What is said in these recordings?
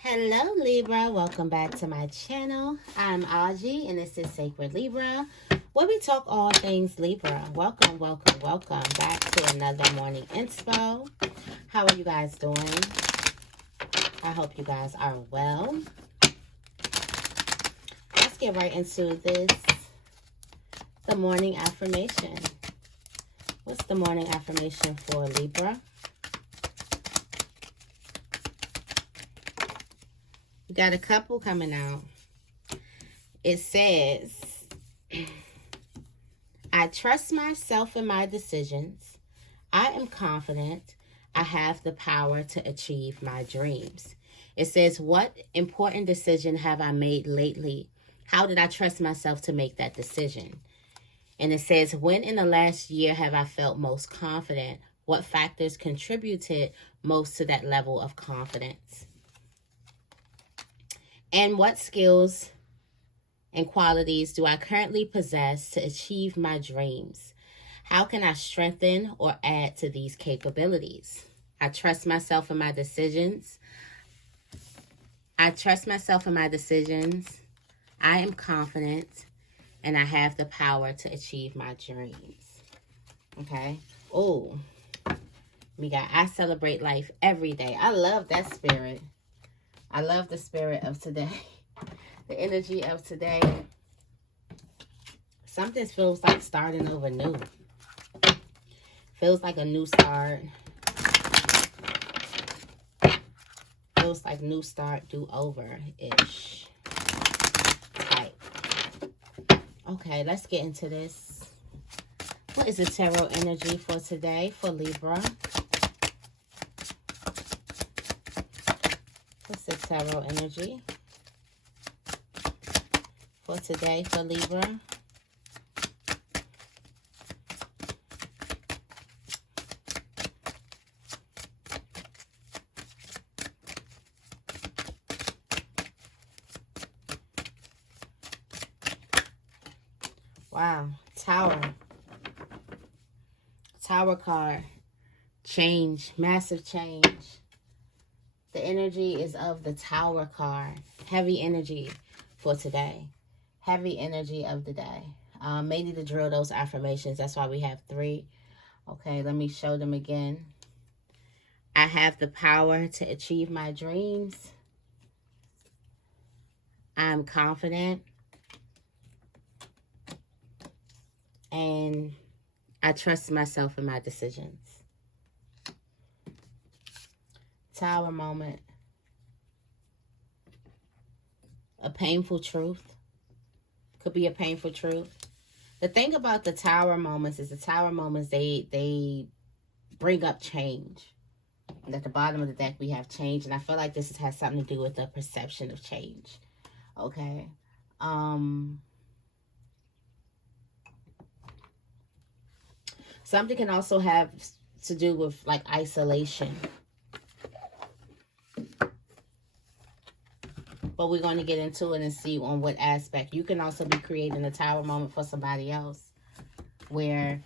Hello Libra, welcome back to my channel. I'm Auji and this is Sacred Libra, where we talk all things Libra. Welcome back to another morning inspo. How are you guys doing? I hope you guys are well. Let's get right into this. The morning affirmation. What's the morning affirmation for Libra? We got a couple coming out. It says, I trust myself and my decisions. I am confident. I have the power to achieve my dreams. It says, what important decision have I made lately? How did I trust myself to make that decision? And it says, when in the last year have I felt most confident? What factors contributed most to that level of confidence? And what skills and qualities do I currently possess to achieve my dreams? How can I strengthen or add to these capabilities? I trust myself and my decisions. I am confident, and I have the power to achieve my dreams. Okay. Oh, we got I celebrate life every day. I love that spirit. I love the spirit of today. The energy of today. Something feels like starting over new. Feels like a new start. Feels like new start, do over-ish. Right. Okay, let's get into this. What is the tarot energy for today for Libra? What's the tarot energy for today for Libra? Wow, Tower. Tower card. Change, massive change. The energy is of the Tower card. Heavy energy for today. Heavy energy of the day. May need to drill those affirmations. That's why we have 3. Okay, let me show them again. I have the power to achieve my dreams. I'm confident. And I trust myself and my decisions. Tower moment. A painful truth. Could be a painful truth. The thing about the tower moments is the tower moments, they bring up change. And at the bottom of the deck, we have change. And I feel like this has something to do with the perception of change. Okay. Something can also have to do with like isolation. But we're going to get into it and see on what aspect. You can also be creating a tower moment for somebody else, where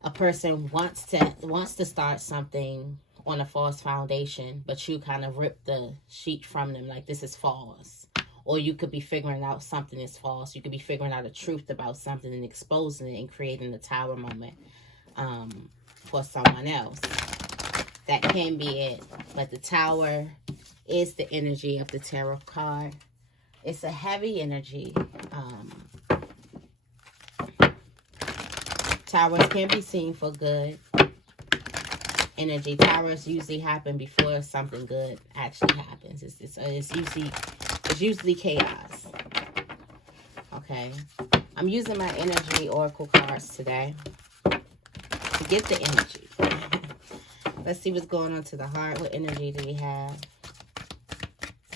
a person wants to start something on a false foundation, but you kind of rip the sheet from them like this is false. Or you could be figuring out something is false. You could be figuring out a truth about something and exposing it and creating a tower moment for someone else. That can be it. But the Tower is the energy of the tarot card. It's a heavy energy. Towers can be seen for good energy. Towers usually happen before something good actually happens. It's usually chaos. Okay. I'm using my energy oracle cards today to get the energy. Let's see what's going on to the heart. What energy do we have?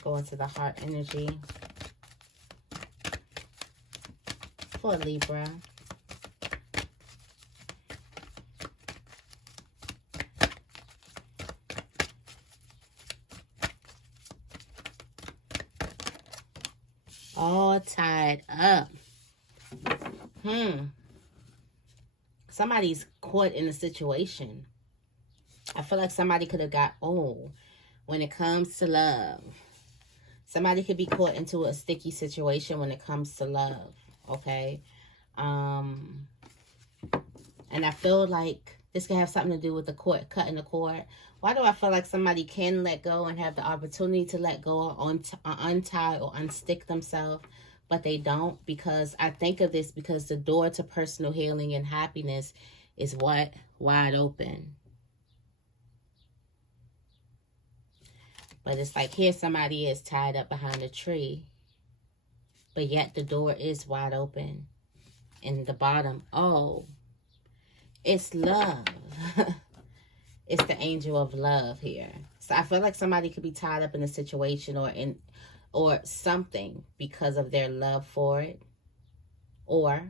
Go into the heart energy for Libra. All tied up. Somebody's caught in a situation. I feel like somebody could have got, when it comes to love, Somebody could be caught into a sticky situation when it comes to love, okay? And I feel like this can have something to do with the cord, cutting the cord. Why do I feel like somebody can let go and have the opportunity to let go or untie or unstick themselves, but they don't? Because I think of this because the door to personal healing and happiness is what? Wide open. But it's like here somebody is tied up behind a tree, but yet the door is wide open. And the bottom, oh, it's love. It's the angel of love here. So I feel like somebody could be tied up in a situation or something because of their love for it. Or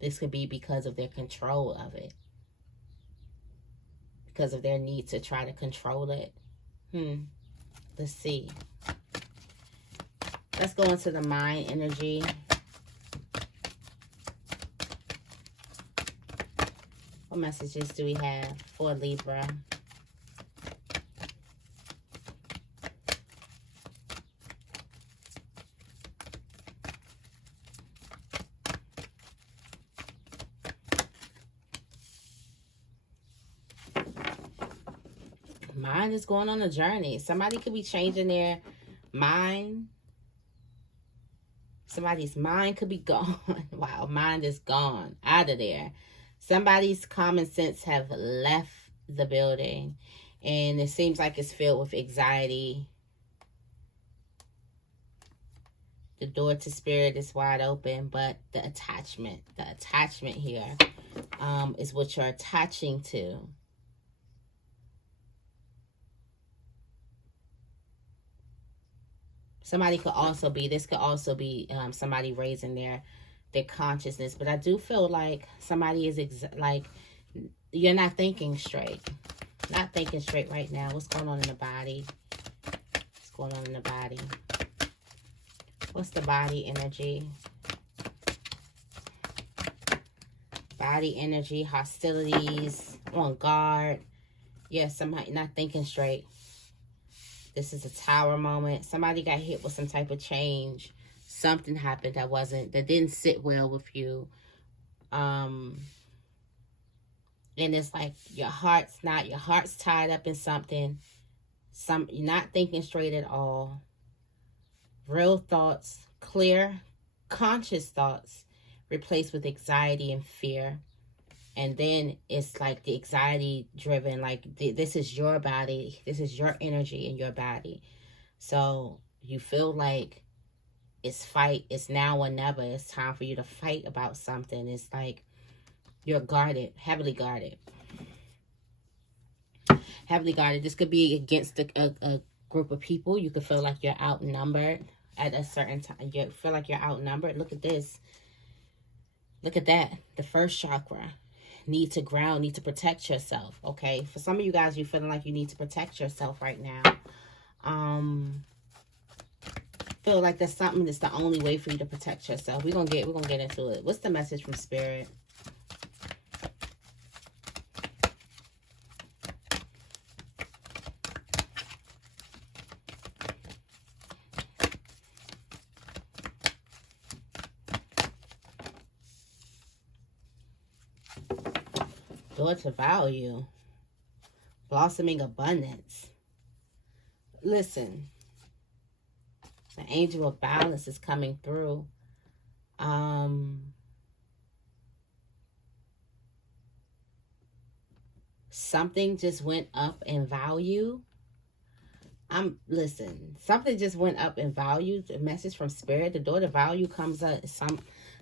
this could be because of their control of it. Because of their need to try to control it. Let's see. Let's go into the mind energy. What messages do we have for Libra? Mind is going on a journey. Somebody could be changing their mind. Somebody's mind could be gone. Wow, mind is gone, out of there. Somebody's common sense have left the building. And it seems like it's filled with anxiety. The door to spirit is wide open, but the attachment here is what you're attaching to. Somebody could also be, this could also be somebody raising their consciousness. But I do feel like somebody is like, you're not thinking straight. Not thinking straight right now. What's going on in the body? What's going on in the body? What's the body energy? Body energy, hostilities, on guard. Yes, somebody not thinking straight. This is a tower moment. Somebody got hit with some type of change. Something happened that didn't sit well with you. And it's like your heart's tied up in something. You're not thinking straight at all. Real thoughts, clear, conscious thoughts replaced with anxiety and fear. And then it's like the anxiety driven, like this is your body, this is your energy in your body. So you feel like it's now or never. It's time for you to fight about something. It's like you're guarded, heavily guarded. Heavily guarded. This could be against a group of people. You could feel like you're outnumbered at a certain time. You feel like you're outnumbered. Look at this. Look at that. The first chakra. Need to ground, need to protect yourself, okay? For some of you guys, you're feeling like you need to protect yourself right now. Feel like there's something that's the only way for you to protect yourself. We're gonna get into it. What's the message from Spirit? Door to value. Blossoming abundance. Listen. The angel of balance is coming through. Something just went up in value. Listen, something just went up in value. The message from Spirit. The door to value comes up.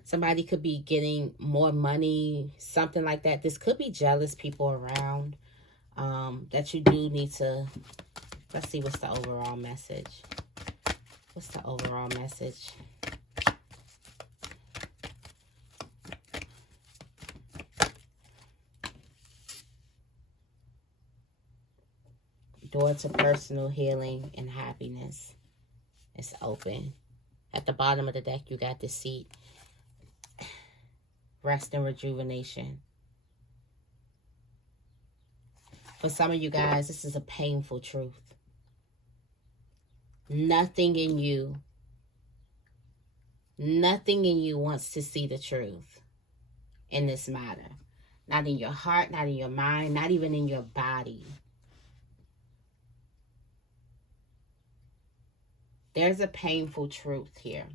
Somebody could be getting more money, something like that. This could be jealous people around that you do need to. Let's see what's the overall message. What's the overall message? Door to personal healing and happiness. It's open. At the bottom of the deck, you got the seat. Rest and rejuvenation. For some of you guys, this is a painful truth. Nothing in you wants to see the truth in this matter. Not in your heart, not in your mind, not even in your body. There's a painful truth here.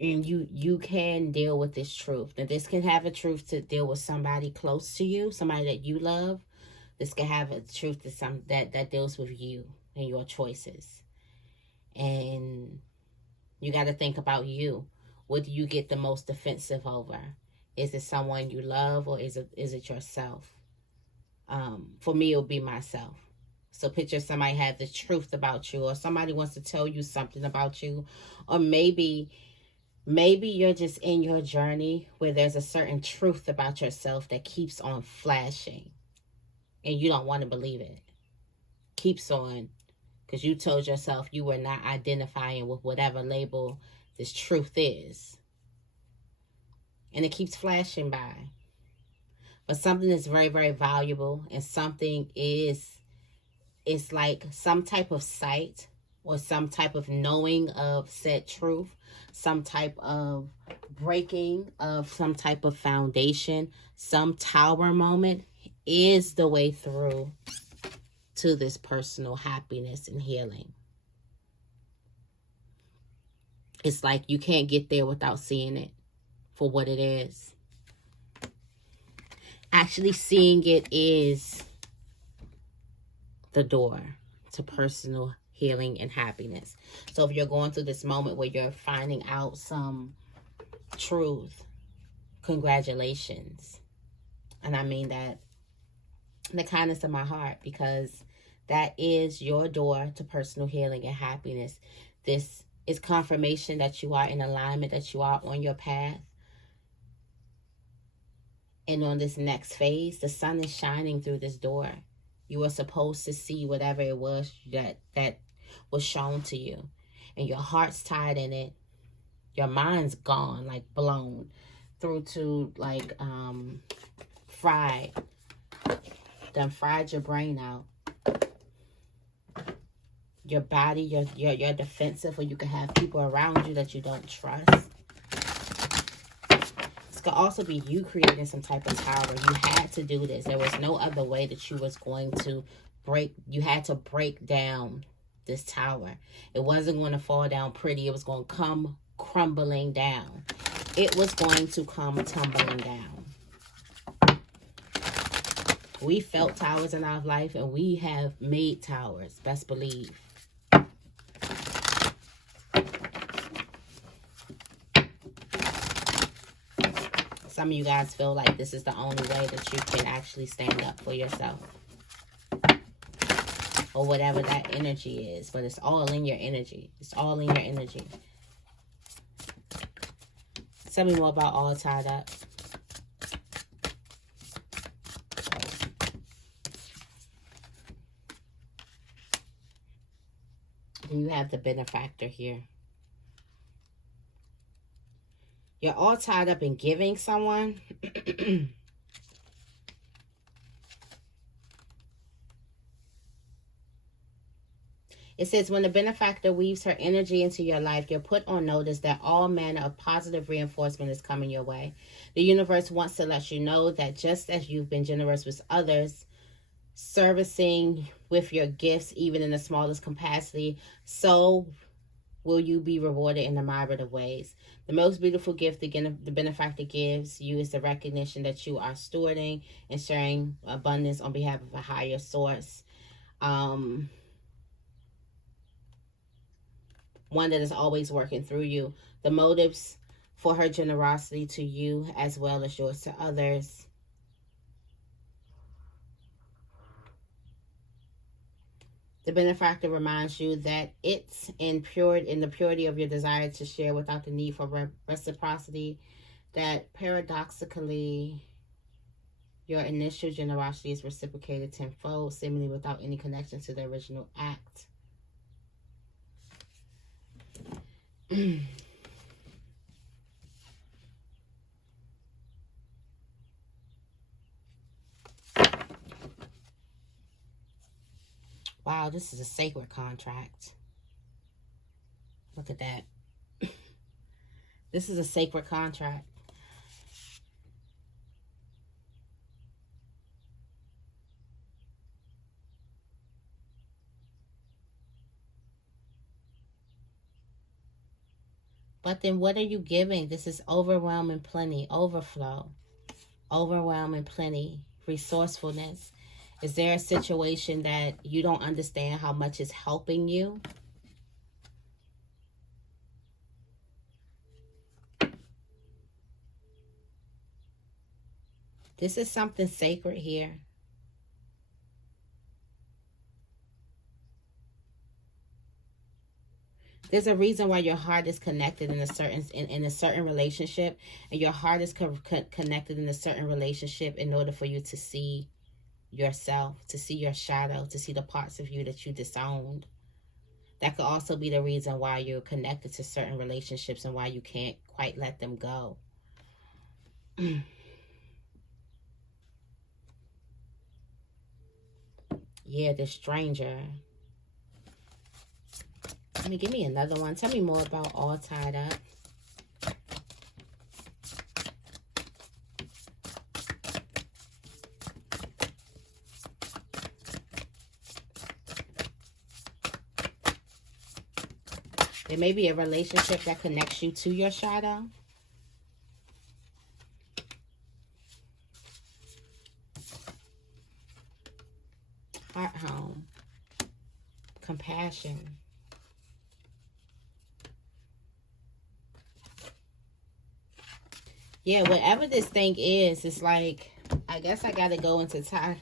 And you can deal with this truth. Now, this can have a truth to deal with somebody close to you, somebody that you love. This can have a truth that deals with you and your choices. And you got to think about you. What do you get the most defensive over? Is it someone you love, or is it yourself? For me, it would be myself. So picture somebody had the truth about you, or somebody wants to tell you something about you, or maybe you're just in your journey where there's a certain truth about yourself that keeps on flashing and you don't want to believe it. Keeps on, because you told yourself you were not identifying with whatever label this truth is. And it keeps flashing by. But something is very, very valuable, and something is, it's like some type of sight or some type of knowing of said truth, some type of breaking of some type of foundation, some tower moment is the way through to this personal happiness and healing. It's like you can't get there without seeing it for what it is. Actually seeing it is the door to personal healing and happiness. So if you're going through this moment where you're finding out some truth, congratulations. And I mean that in the kindness of my heart, because that is your door to personal healing and happiness. This is confirmation that you are in alignment, that you are on your path. And on this next phase, the sun is shining through this door. You were supposed to see whatever it was that was shown to you. And your heart's tied in it. Your mind's gone, like blown through to like fried. Done fried your brain out. Your body, you're defensive, or you can have people around you that you don't trust. This could also be you creating some type of tower. You had to do this. There was no other way that you was going to you had to break down this tower. It wasn't going to fall down pretty. It was going to come crumbling down. It was going to come tumbling down. We felt towers in our life, and we have made towers. Best believe. Some of you guys feel like this is the only way that you can actually stand up for yourself. Or whatever that energy is. But it's all in your energy. It's all in your energy. Tell me more about all tied up. And you have the benefactor here. You're all tied up in giving someone. It says, when the benefactor weaves her energy into your life, you're put on notice that all manner of positive reinforcement is coming your way. The universe wants to let you know that just as you've been generous with others, servicing with your gifts, even in the smallest capacity, so will you be rewarded in a myriad of ways. The most beautiful gift the benefactor gives you is the recognition that you are stewarding and sharing abundance on behalf of a higher source. One that is always working through you. The motives for her generosity to you as well as yours to others. The benefactor reminds you that it's in the purity of your desire to share without the need for reciprocity, that paradoxically your initial generosity is reciprocated tenfold, seemingly without any connection to the original act. Wow, this is a sacred contract. Look at that. This is a sacred contract. But then what are you giving? This is overwhelming plenty, overflow, overwhelming plenty, resourcefulness. Is there a situation that you don't understand how much is helping you? This is something sacred here. There's a reason why your heart is connected in a certain relationship, and your heart is connected in a certain relationship in order for you to see yourself, to see your shadow, to see the parts of you that you disowned. That could also be the reason why you're connected to certain relationships and why you can't quite let them go. Yeah, the stranger. Give me another one. Tell me more about All Tied Up. There may be a relationship that connects you to your shadow. Heart home. Compassion. Yeah, whatever this thing is, it's like, I guess I got to go into time.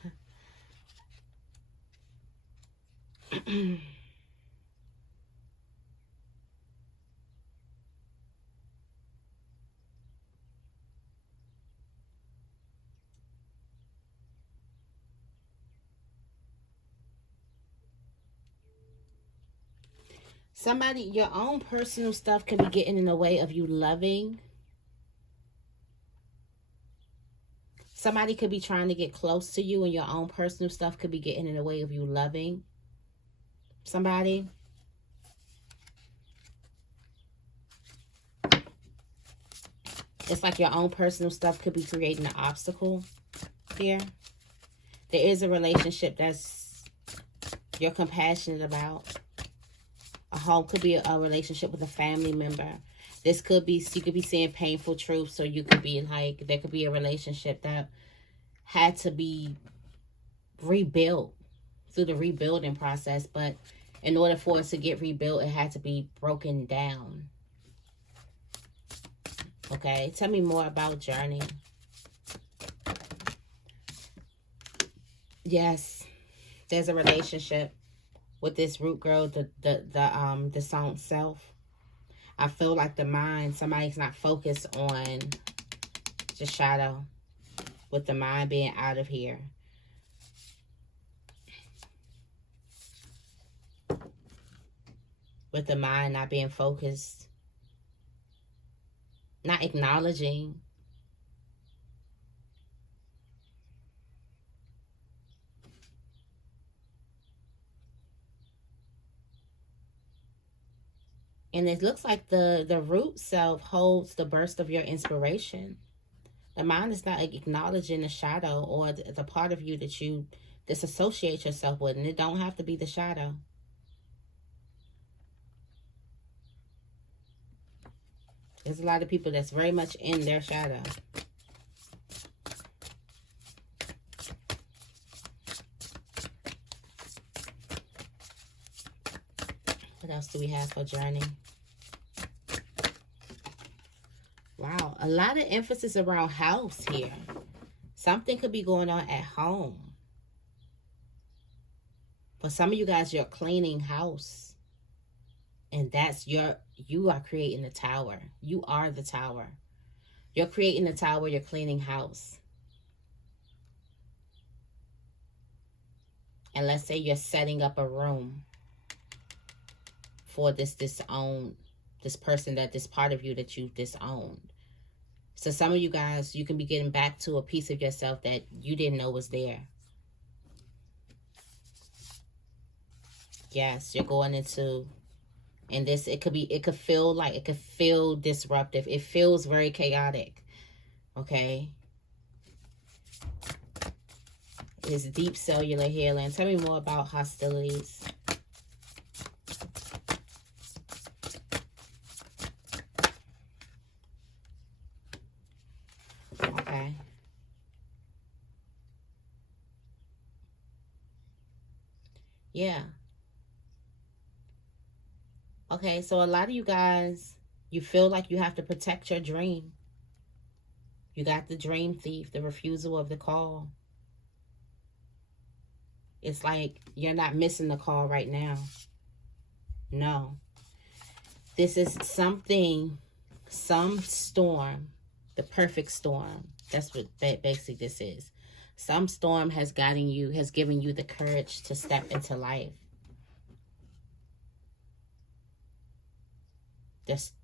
Somebody, your own personal stuff can be getting in the way of you loving. Somebody could be trying to get close to you, and your own personal stuff could be getting in the way of you loving somebody. It's like your own personal stuff could be creating an obstacle here. There is a relationship that's you're compassionate about. A home could be a relationship with a family member. This could be, you could be seeing painful truths, so you could be like, there could be a relationship that had to be rebuilt through the rebuilding process, but in order for it to get rebuilt, it had to be broken down. Okay, tell me more about journey. Yes, there's a relationship with this root girl, the sound self. I feel like the mind, somebody's not focused on the shadow, with the mind being out of here. With the mind not being focused, not acknowledging. And it looks like the root self holds the burst of your inspiration. The mind is not acknowledging the shadow or the part of you that you disassociate yourself with. And it don't have to be the shadow. There's a lot of people that's very much in their shadow. What else do we have for journey? Wow, a lot of emphasis around house here. Something could be going on at home. For some of you guys, you're cleaning house. And that's you are creating the tower. You are the tower. You're creating the tower, you're cleaning house. And let's say you're setting up a room for this person, this part of you that you disowned. So some of you guys, you can be getting back to a piece of yourself that you didn't know was there. Yes, you're going into And this, it could feel disruptive. It feels very chaotic. Okay. It's deep cellular healing. Tell me more about hostilities. Okay. Yeah. Okay, so a lot of you guys, you feel like you have to protect your dream. You got the dream thief, the refusal of the call. It's like you're not missing the call right now. No. This is something, some storm, the perfect storm. That's what basically this is. Some storm has given you the courage to step into life.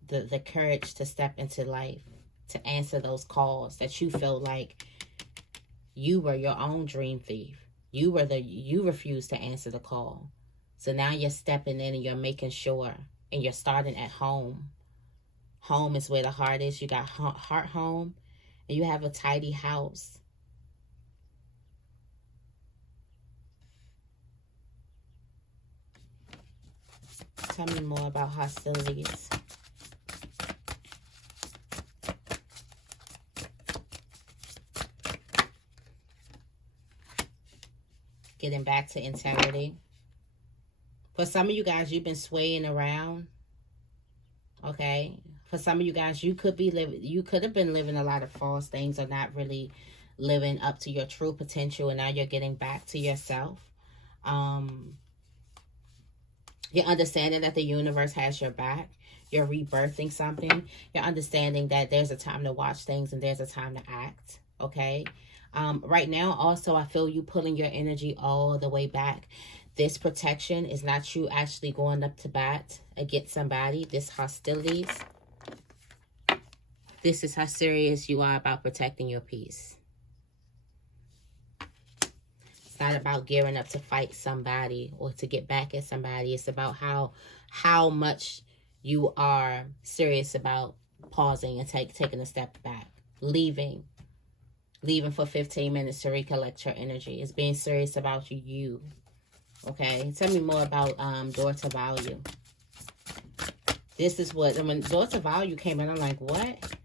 The courage to step into life, to answer those calls that you felt like you were your own dream thief. You refused to answer the call. So now you're stepping in and you're making sure, and you're starting at home. Home is where the heart is. You got heart home, and you have a tidy house. Tell me more about hostilities. Getting back to integrity. For some of you guys, you've been swaying around. Okay. For some of you guys, you could have been living a lot of false things, or not really living up to your true potential, and now you're getting back to yourself. You're understanding that the universe has your back. You're rebirthing something. You're understanding that there's a time to watch things and there's a time to act. Okay. Right now, also, I feel you pulling your energy all the way back. This protection is not you actually going up to bat against somebody. This hostilities. This is how serious you are about protecting your peace. It's not about gearing up to fight somebody or to get back at somebody. It's about how much you are serious about pausing and taking a step back. Leaving for 15 minutes to recollect your energy. It's being serious about you. Okay, tell me more about door to value. This is what, when door to value came in, I'm like, what?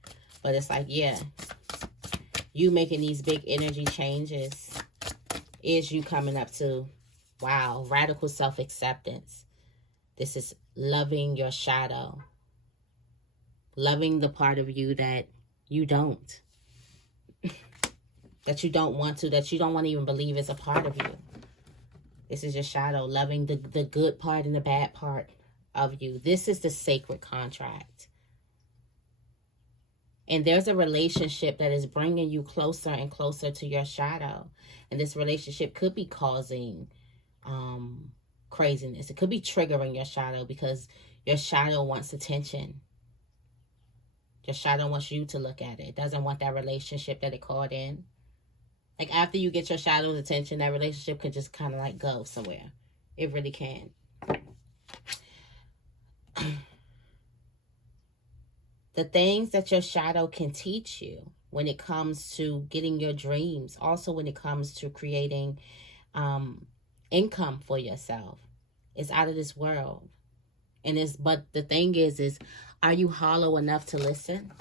But it's like, yeah, you making these big energy changes is you coming up to, wow, radical self-acceptance. This is loving your shadow. Loving the part of you that you don't. That you don't want to, that you don't want to even believe is a part of you. This is your shadow, loving the good part and the bad part of you. This is the sacred contract. And there's a relationship that is bringing you closer and closer to your shadow. And this relationship could be causing craziness. It could be triggering your shadow because your shadow wants attention. Your shadow wants you to look at it. It doesn't want that relationship that it caught in. Like, after you get your shadow's attention, that relationship could just kind of like go somewhere. It really can. The things that your shadow can teach you when it comes to getting your dreams, also when it comes to creating income for yourself, is out of this world. But the thing is, are you hollow enough to listen?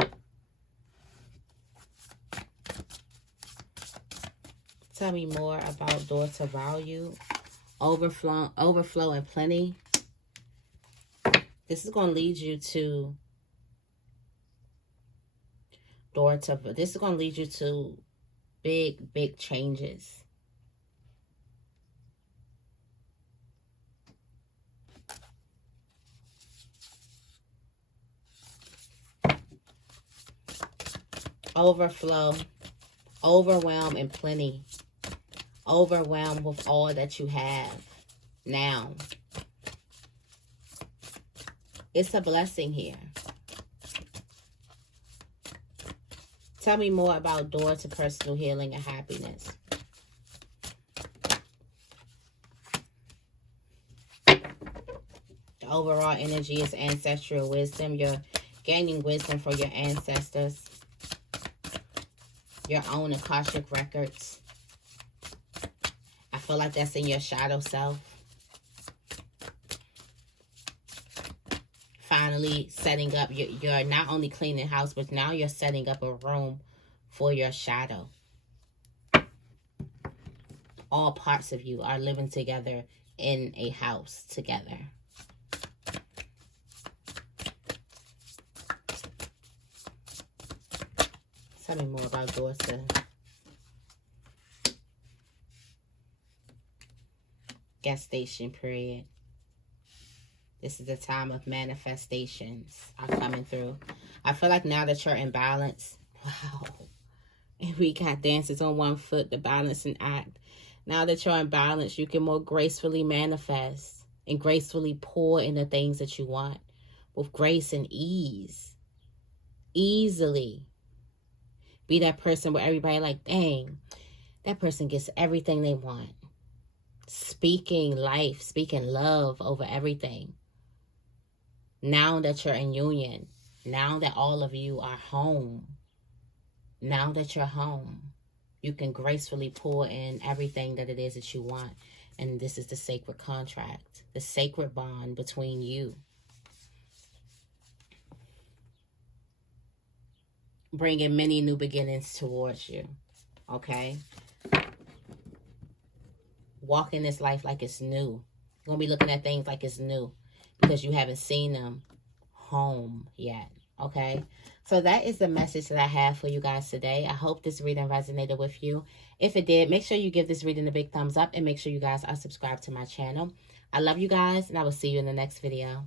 Tell me more about door to value. Overflow and plenty. This is going to lead you to this is going to lead you to big changes. Overflow, overwhelm, and plenty. Overwhelmed with all that you have now. It's a blessing here. Tell me more about door to personal healing and happiness. overall energy is ancestral wisdom. You're gaining wisdom from your ancestors. Your own Akashic records. I feel like that's in your shadow self. Finally setting up, you're not only cleaning house, but now you're setting up a room for your shadow. All parts of you are living together in a house together. Tell me more about Dorsa. Gestation period. This is the time of manifestations are coming through. I feel like now that you're in balance. Wow. And we got dances on one foot, the balancing act. Now that you're in balance, you can more gracefully manifest and gracefully pour in the things that you want with grace and ease. Easily. Be that person where everybody like, dang, that person gets everything they want. Speaking life, speaking love over everything. Now that you're in union, now that all of you are home, now that you're home, you can gracefully pour in everything that it is that you want. And this is the sacred contract, the sacred bond between you. Bringing many new beginnings towards you, okay? Walking this life like it's new. You're going to be looking at things like it's new because you haven't seen them home yet, okay? So that is the message that I have for you guys today. I hope this reading resonated with you. If it did, make sure you give this reading a big thumbs up and make sure you guys are subscribed to my channel. I love you guys, and I will see you in the next video.